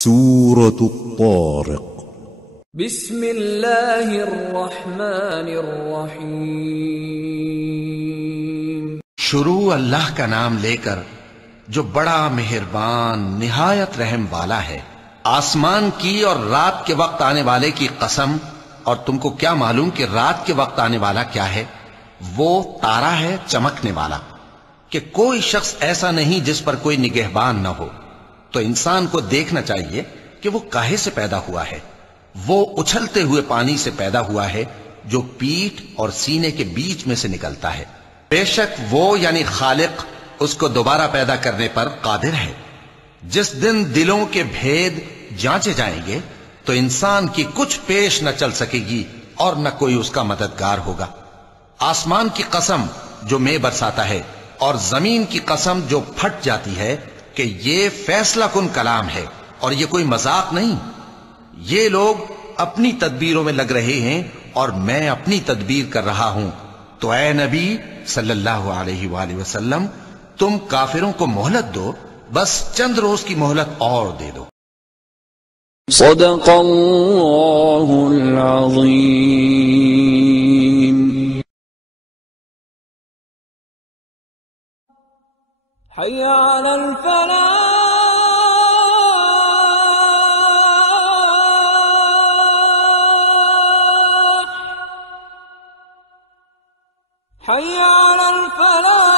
सूरत तारिक। बिस्मिल्लाहिर्रहमानिर्रहीम। शुरू अल्लाह का नाम लेकर जो बड़ा मेहरबान निहायत रहम वाला है। आसमान की और रात के वक्त आने वाले की कसम, और तुमको क्या मालूम कि रात के वक्त आने वाला क्या है? वो तारा है चमकने वाला, कि कोई शख्स ऐसा नहीं जिस पर कोई निगहबान न हो। तो इंसान को देखना चाहिए कि वो काहे से पैदा हुआ है। वो उछलते हुए पानी से पैदा हुआ है जो पीठ और सीने के बीच में से निकलता है। बेशक वो यानी खालिक उसको दोबारा पैदा करने पर कादिर है। जिस दिन दिलों के भेद जांचे जाएंगे तो इंसान की कुछ पेश न चल सकेगी और न कोई उसका मददगार होगा। आसमान की कसम जो मेघ बरसाता है, और जमीन की कसम जो फट जाती है, कि ये फैसला कुन कलाम है और ये कोई मजाक नहीं। ये लोग अपनी तदबीरों में लग रहे हैं और मैं अपनी तदबीर कर रहा हूं। तो ऐ नबी सल्लल्लाहु अलैहि वसल्लम, तुम काफिरों को मोहलत दो, बस चंद रोज की मोहलत और दे दो। सदक़ल्लाहुल अज़ीम। हय्या अलल फलाह। हय्या अलल फलाह।